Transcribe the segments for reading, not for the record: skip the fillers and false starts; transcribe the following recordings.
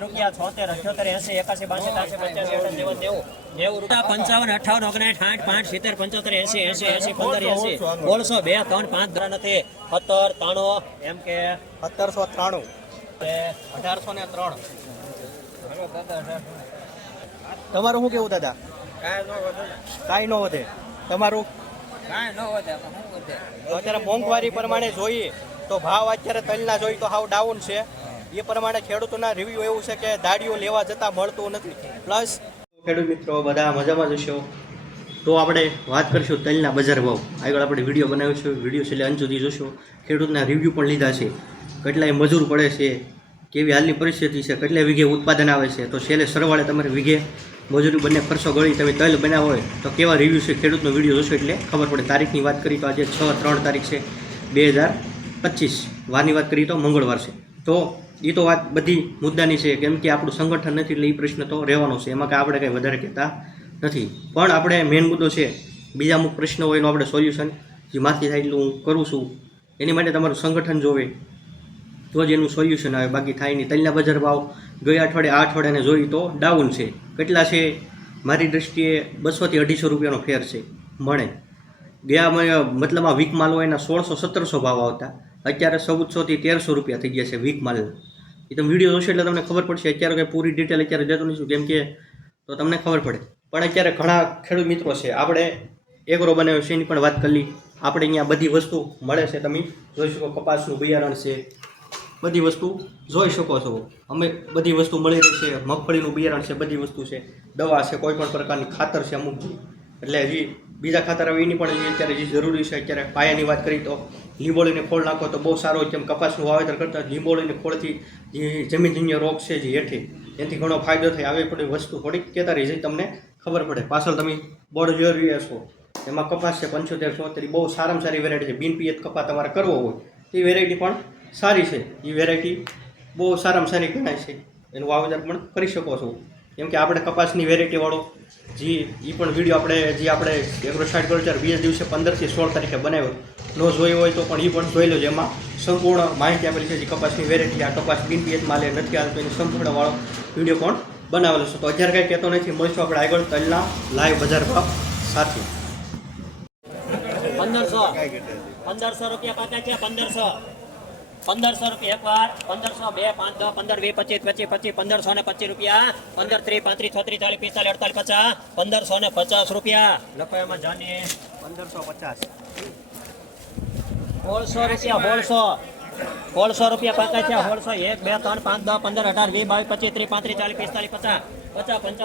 રૂપિયા 76, 78, 80, 85, 88, 90, 70, 75, 80, 85, 15, 80, 2, 3, 5 નથી 17, 93 એમ કે 1793 1803. તમારું શું કેવું દાદા? કાંઈ ન વધે. તમારું અત્યારે મોંઘવારી પ્રમાણે જોઈએ તો ભાવ અત્યારે તલના જોઈએ તો હાવ ડાઉન છે. એ પ્રમાણે ખેડૂતોના રિવ્યુ એવું છે કે દાડીઓ લેવા જતાં મળતું નથી. પ્લસ ખેડૂત મિત્રો બધા મજામાં જશો. તો આપણે વાત કરીશું તલના બજાર ભાવ. આગળ આપણે વિડીયો બનાવીશું. વિડીયો છેલ્લે અંત સુધી જોશો. ખેડૂતના રિવ્યુ પણ લીધા છે. કેટલાય મજૂર પડે છે, કેવી હાલની પરિસ્થિતિ છે, કેટલા વીઘે ઉત્પાદન આવે છે. તો છેલ્લે સરવાળે તમારે વીઘે મજૂરી બંને ખર્ચો ગણી તમે તલ બનાવો હોય તો કેવા રિવ્યૂ છે ખેડૂતનો વિડીયો જોશો એટલે ખબર પડે. તારીખની વાત કરી તો આજે 6/3 તારીખ છે 2025. વારની વાત કરીએ તો મંગળવાર છે. તો એ તો વાત બધી મુદ્દાની છે, કેમ કે આપણું સંગઠન નથી એટલે એ પ્રશ્ન તો રહેવાનો છે. એમાં કાંઈ આપણે કંઈ વધારે કહેતા નથી. પણ આપણે મેઇન મુદ્દો છે, બીજા અમુક પ્રશ્ન હોય એનું આપણે સોલ્યુશન જે માથી થાય એટલું હું કરું છું. એની માટે તમારું સંગઠન જોવે તો જ એનું સોલ્યુશન આવે, બાકી થાય નહીં. તલના બજાર ભાવ ગયા અઠવાડિયે આ અઠવાડિયાને જોઈ તો ડાઉન છે. કેટલા છે? મારી દૃષ્ટિએ 200 થી 250 રૂપિયાનો ફેર છે મળે. ગયા મતલબ આ વીક માલ હોય એના 1600-1700 ભાવ આવતા, અત્યારે 1400 થી 1300 રૂપિયા થઈ ગયા છે વીક માલના. એ તમે વિડીયો જોશો એટલે તમને ખબર પડશે. અત્યારે કંઈ પૂરી ડિટેલ અત્યારે જતો નહીં, કેમ કે તો તમને ખબર પડે. પણ અત્યારે ઘણા ખેડૂત મિત્રો છે, આપણે એગ્રો બનાવ્યો છે એની પણ વાત કરી. આપણે અહીંયા બધી વસ્તુ મળે છે. તમે જોઈ શકો કપાસનું બિયારણ છે, બધી વસ્તુ જોઈ શકો છો. અમે બધી વસ્તુ મળી રહી છે. મગફળીનું બિયારણ છે, બધી વસ્તુ છે. દવા છે, કોઈ પણ પ્રકારની ખાતર છે અમુક. એટલે હજી બીજા ખાતર આવે એની પણ અત્યારે જે જરૂરી છે. અત્યારે પાયાની વાત કરી તો લીંબોળીને ખોળ નાખો તો બહુ સારો. જેમ કપાસનું વાવેતર કરતા લીંબોળીને ખોળથી જે જમીનજન્ય રોગ છે જે હેઠે એનાથી ઘણો ફાયદો થાય. આવી પણ વસ્તુ થોડીક કહેતા રહી જાય, તમને ખબર પડે. પાછળ તમે બોર્ડ જોઈ રહ્યા છો, એમાં કપાસ છે 75, 74 બહુ સારામાં સારી વેરાયટી છે. બિન પિયત કપાસ તમારે કરવો હોય તો એ વેરાયટી પણ સારી છે. એ વેરાયટી બહુ સારામાં સારી ગણાય છે. એનું વાવેતર પણ કરી શકો છો. કેમ કે આપણે કપાસની વેરાયટીવાળો જે એ પણ વિડીયો આપણે એગ્રો સાઇડ કલ્ચર 20 દિવસે 15 થી 16 તારીખે બનાવ્યો. ન જોયો હોય તો પણ એ પણ જોઈ લો. એમાં સંપૂર્ણ માહિતી આપેલી છે. જે કપાસની વેરાયટી, આ કપાસ બિન પિયત માલે નથી આવતો એની સંપૂર્ણવાળો વિડીયો પણ બનાવેલો છે. તો અત્યારે કંઈ કહેતો નથી. મળીશું આપણે આગળ તલના લાઈવ બજાર ભાવ સાથે. 1500 રૂપિયા પાકા છે. 1500 રૂપિયા એક વાર. 1500, 2, 5, 10, 15, 20, 25, 1525 રૂપિયા. 15, 30, 35, 36, 40, 45, 1550 રૂપિયા. લખો એમાં જાને 1550. 1600 રૂપિયા. 1600 રૂપિયા પાકા છે. 1600, 1, 2, 3, 5, 10, 15, 18, 20, 22, 23, 35, 40, 45, 50, 55, 58,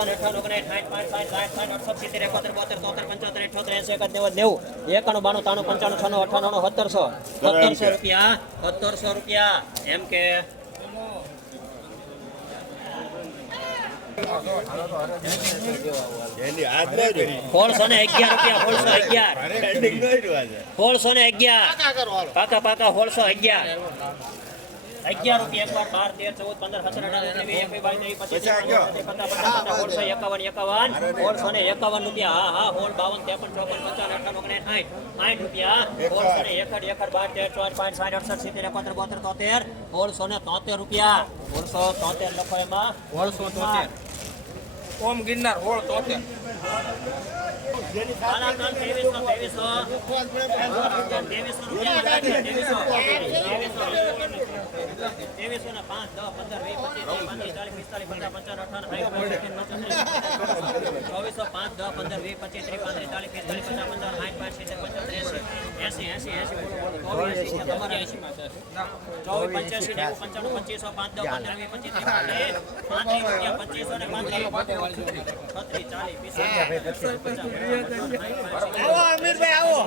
59, 60, 61, 62, 63, 74, 75, 78, 79, 90, 91, 92, 93, 94, 95, 96, 97, 98, 1700 રૂપિયા. 1700 રૂપિયા એમ કે 1611 પાકા 1611 11 રૂપિયા એક વાર. 12, 13, 14, 15, 17, 18, 19, 20, 21, 22, 23, 24, 25, 26, 27, 28, 29, 51 રૂપિયા. હા 16, 52, 53, 54, 55, 58, 60 રૂપિયા. 1673 લખો એમાં. 1673 ઓમ ગિરનાર 1673. આવો અમીરભાઈ આવો.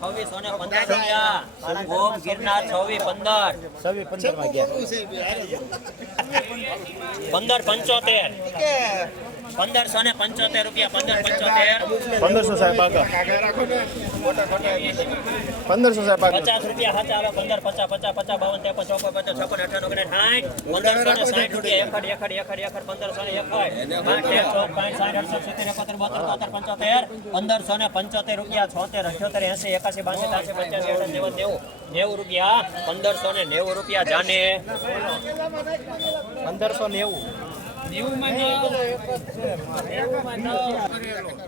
2615 ગિરનાર 2615 1575 1575 રૂપિયા 1575 1500 સાહેબ આગળ 1500 સાહેબ આગળ 50 રૂપિયા હાથ આવે 15 50 50 50 52 53 54 55 56 58 59 1560 રૂપિયા એકડ 1575 રૂપિયા 76 78 85 90 રૂપિયા 1590 રૂપિયા જાને 1590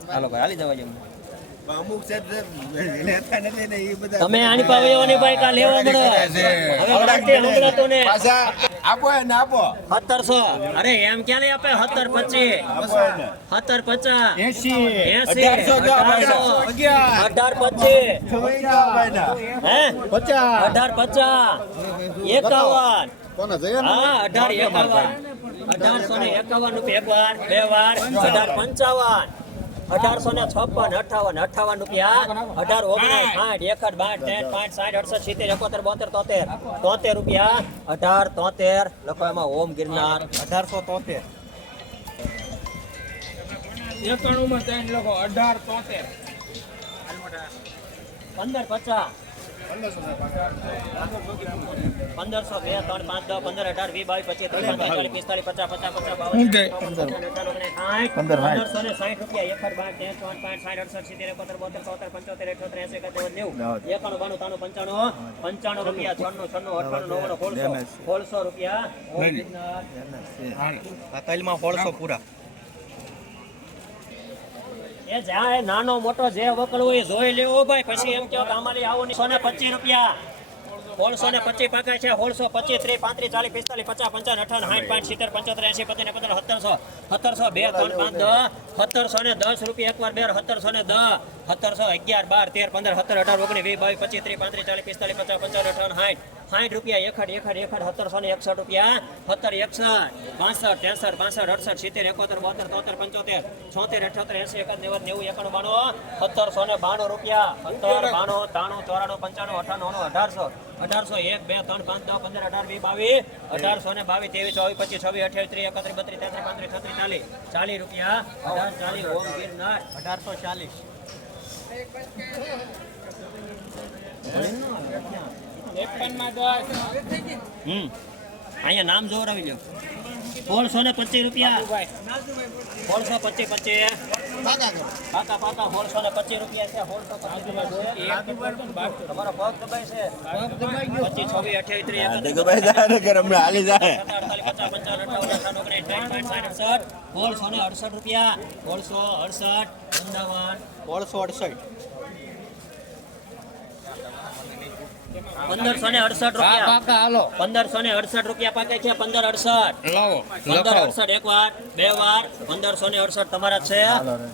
હાલો ભાઈ હાલી જવા જેમ અમુક સાહેબ લેતા નથી ને એ બધા તમે આની પાવેવાની ભાઈ કા લેવા મળે હવે લાગે હમણાં ને પાછા આપો ને આપો 1700 અરે એમ ક્યાં લઈ આપે 1725 આપો ને 1750 કોના જયા હા 1851 રૂપિયા એક વાર બે વાર 1855 1856 58 58 રૂપિયા 18 19 61 62 63 65 60 68 70 71 72 73 રૂપિયા 18 73 લખો એમાં ઓમ ગિરનાર 1873 91 માં 3 લખો 1873 1550 1500 2 3 5 10 15 18 20 22 25 30 45 50 રૂપિયા 1 રૂપિયા 16 રૂપિયા આ તલમાં 1600 પૂરા એ જ્યાં એ નાનો મોટો જે વકલ હોય એ જોઈ લેવો ભાઈ પછી એમ કહો કે અમારી આવો નહીં 125 રૂપિયા 1625 પાકા છે 1625 30 35 40 45 50 55 60 65 70 80 75 17 17 10 1710 રૂપિયા એકવાર બે 1710 1711 12 13 15 17 18 19 20 22 25 30 35 40 45 50 55 58 60 રૂપિયા એકડ 1761 રૂપિયા 17 61 62 63 65 68 70 71 72 73 74 78 80 91 રૂપિયા 1792 રૂપિયા 17 92 93 94 95 98 1 2 3 5 10 15 18 20 22 18 22 23 24 25 26 28 30 31 32 33 35 40 રૂપિયા 18 40 ઓમ ગિરનાર 53 અહીંયા નામ જોર આવી લ્યો 1625 રૂપિયા 1625 પાકા 1625 રૂપિયા છે 1625 તમારો પગ દબાય છે 25 26 28 હાલી જાય 1668 રૂપિયા 1668 વૃંદાવન 1668 1568 રૂપિયા હાલો 1568 રૂપિયા પાકે છે 1568 લાવો 1568 એક વાર બે વાર 1568 તમારા જ છે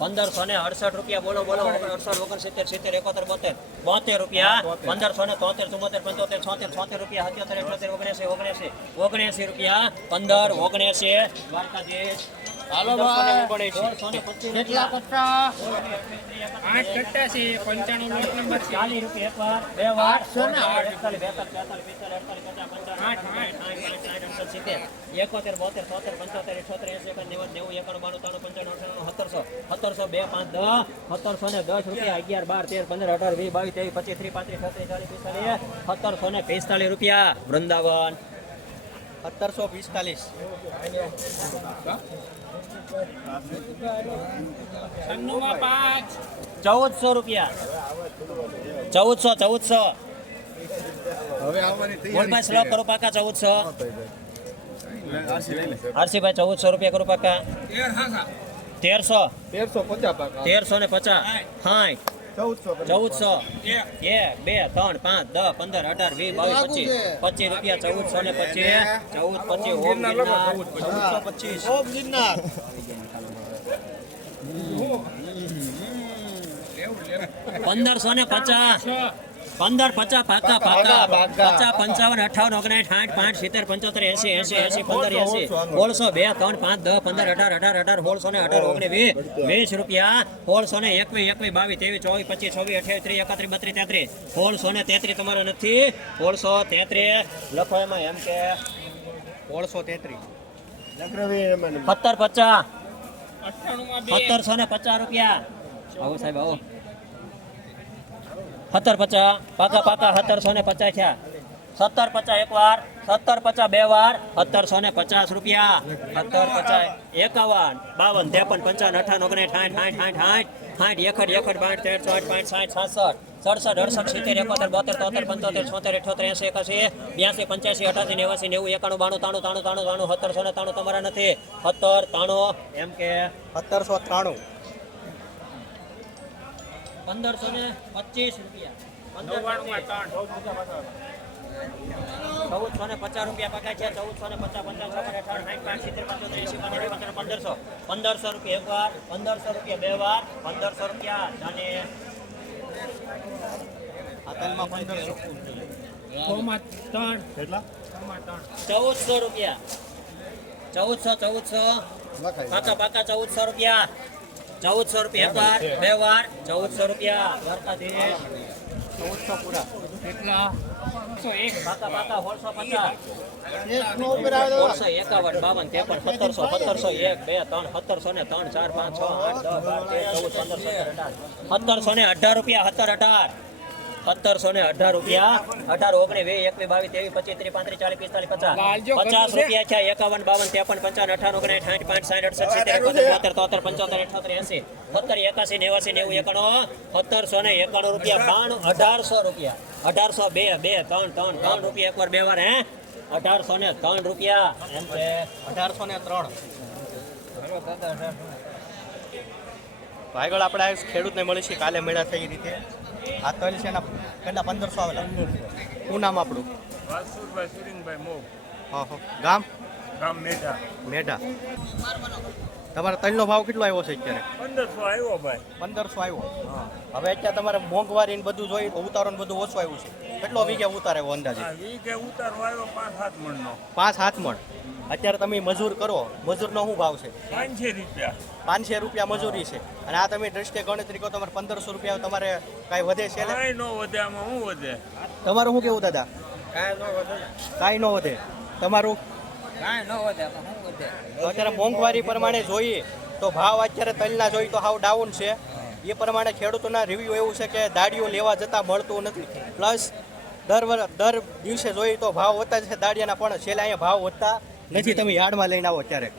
1568 રૂપિયા બોલો 68 69 70 71 72 રૂપિયા 1573 74 75 76 રૂપિયા 77 78 79 રૂપિયા 15 79 દ્વારકાધીશ હાલો ભાઈ કેટલા કટ્ટા 8 કટ્ટા છે 95 નોટ નંબર 40 રૂપિયા એક વાર બે વાર 41 રૂપિયા વૃંદાવન 1745 1400 રૂપિયા 1400 હવે આવવાની બોલભાઈ સ્લો કરો પાકા 1400 આરસીભાઈ 1400 રૂપિયા કરો પાકા 1300 1350 પાકા 1350 હા 1400 1400 1 2 3 5 10 15 18 20 22 25 14 રૂપિયા 1425 ઓમ ગિરનાર 1550 1550 પાકા 50 55 58 59 60 65 70 75 80 80 15 2 3 5 10 15 18 18 16 18 19 રૂપિયા 1621 22 23 24 25 26 28 30 31 32 33 તમારો નથી 1633 લખો એમાં એમ કે 1633 1750 98 માં 2 1750 રૂપિયા. આવો સાહેબ આવો. 1750 પાકા પાકા 1750 થયા. 1750 એક વાર, 1750 બે વાર, 1750 રૂપિયા. 1750 51 52 53 55 58 59 60 61 62 63 64 65 66 67 68 70 71 72 73 75 76 78 80 81 82 85 88 89 90 91 92 93 93 93 1793 તમારા નથી. 1793 એમ કે 1793. 1525 રૂપિયા. 1450 રૂપિયા પાકા છે. 1450 1500 રૂપિયા એક વાર, 1500 રૂપિયા બે વાર, 1500 રૂપિયા જાને આ તલમાં 1500. 100 માં 3 કેટલા 1400 રૂપિયા. 1400 પાકા પાકા 1400 રૂપિયા. 1400 રૂપિયા એક વાર, બે વાર, 1400 રૂપિયા. દ્વારકાધીશ 1400 પૂરા. કેટલા 101 પાકા પાકા 1650 1751 52 53 1700 1701 2 3 1700 ને 3 4 5 6 8 10 12 13 14 15 1718 રૂપિયા. 1718 રૂપિયા. 18 19 20 21 22 23 25 30 35 40 45 50 રૂપિયા છે. 51 52 53 55 58 59 60 60 70 71 72 73 75 78 80 70 81 90 91 1791 રૂપિયા. 1800 રૂપિયા. 1800 બે બે 3 3 3 રૂપિયા એકવાર બે વાર. હે 1803 રૂપિયા એમ છે. 1803. તો આગળ આપણે આ ખેડૂતને મળીશું કાલે મેળા થઈ રીતે. આ તલ છે એના કેટલા 1500 આવેલા. શું નામ આપણું? વાસુરભાઈ સુરિંગભાઈ મોગ હા હા. ગામ ગામ મેઢા મેઢા. તમારા તલનો ભાવ કેટલો આવ્યો છે અત્યારે? 1500 આવ્યો ભાઈ 1500 આવ્યો. હવે અત્યારે તમારે મોંઘવારી ને બધું જોઈ તો ઉતારો ને બધું ઓછું આવ્યું છે. કેટલો વીઘે ઉતાર આવ્યો અંદાજે? આ વીઘે ઉતારો આવ્યો 5-7 મણનો 5-7 મણ. અત્યારે તમે મજૂર કરો, મજૂરનો શું ભાવ છે? 500 રૂપિયા 500 રૂપિયા મજૂરી છે. અને આ તમે દ્રષ્ટિએ ગણતરી કરો તમારે 1500 રૂપિયા તમારે કાંઈ વધે છે ને? કાંઈ ન વધે આમાં શું વધે તમારું શું કેવું દાદા? કાંઈ ન વધે. તમારું? તો અત્યારે મોંઘવારી પ્રમાણે જોઈએ તો ભાવ અત્યારે તલના જોઈએ તો હાવ ડાઉન છે. એ પ્રમાણે ખેડૂતોના રિવ્યૂ એવું છે કે દાડીઓ લેવા જતાં મળતું નથી. પ્લસ દર દિવસે જોઈએ તો ભાવ વધતા છે દાડિયાના, પણ છેલ્લે અહીંયા ભાવ વધતા નથી. તમે યાર્ડમાં લઈને આવો ત્યારે